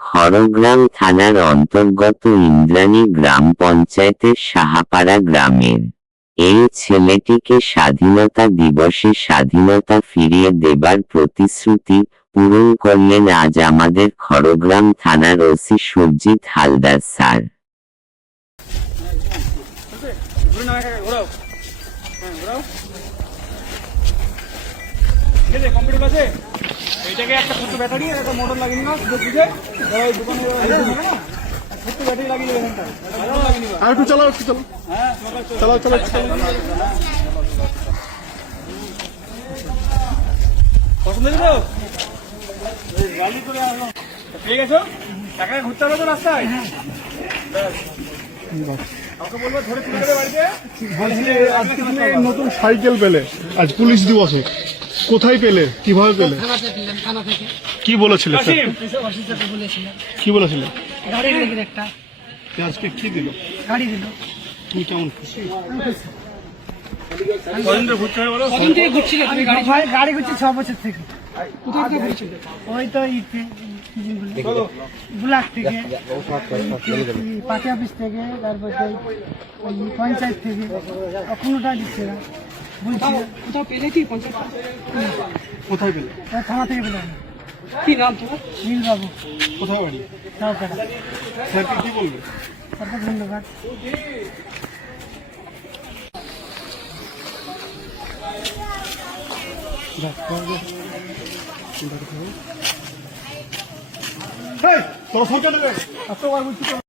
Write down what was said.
খড়গ্রাম থানার অন্তর্গত ইন্দ্রাণী গ্রাম পঞ্চায়েতের সাহাপাড়া গ্রামের এই ছেলেটিকে স্বাধীনতা দিবসে স্বাধীনতা ফিরিয়ে দেবার প্রতিশ্রুতি পূরণ করলেন আজ আমাদের খড়গ্রাম থানার ওসি সুরজিৎ হালদার স্যার। এইটাকে একটা ছোট্ট ব্যাটারি একটা মোটর লাগিয়ে না বুঝে দোকানে ছোট্ট ব্যাটারি লাগিয়ে দেবেন আর একটু চালাও হ্যাঁ চালাও পছন্দ হয়েছে তো গাড়ি করে আসলাম পেয়ে গেছো টাকা ঘুরতে হবে তো রাস্তায় কাউকে বলবো ধরে তুলে দেবে বাড়িতে। আজকে তুমি নতুন সাইকেল পেলে, আজ পুলিশ দিবসে কোথায় পেলে, কিভাবে পেলে, কি বলেছিলে স্যার? কি বলেছিলেন? গাড়ি লেগে একটা আজকে কি দিল? গাড়ি দিল। তুমি কেমন খুশি? কদিন ধরে ঘুরতে হবে বলো? কদিন থেকে ঘুরছিলে তুমি গাড়ি? ভাই গাড়ি ঘুরছি 6 বছর থেকে। কোথা থেকে ঘুরছিলে? ওই তো ব্লক থেকে, পার্টি অফিস থেকে, তারপর ওই পঞ্চায়েত থেকে, কোনোটা দিচ্ছে না বলছি। কোথাও পেলে কি পঞ্চায়েত? কোথায় পেলে? থানা থেকে পেলাম। কি নাম তোমার? নীল বাবু। কোথায় বাড়ি? সাউকাটা। স্যারকে কি বলবে? তারপর ধন্যবাদ। তোর ফোন কেটে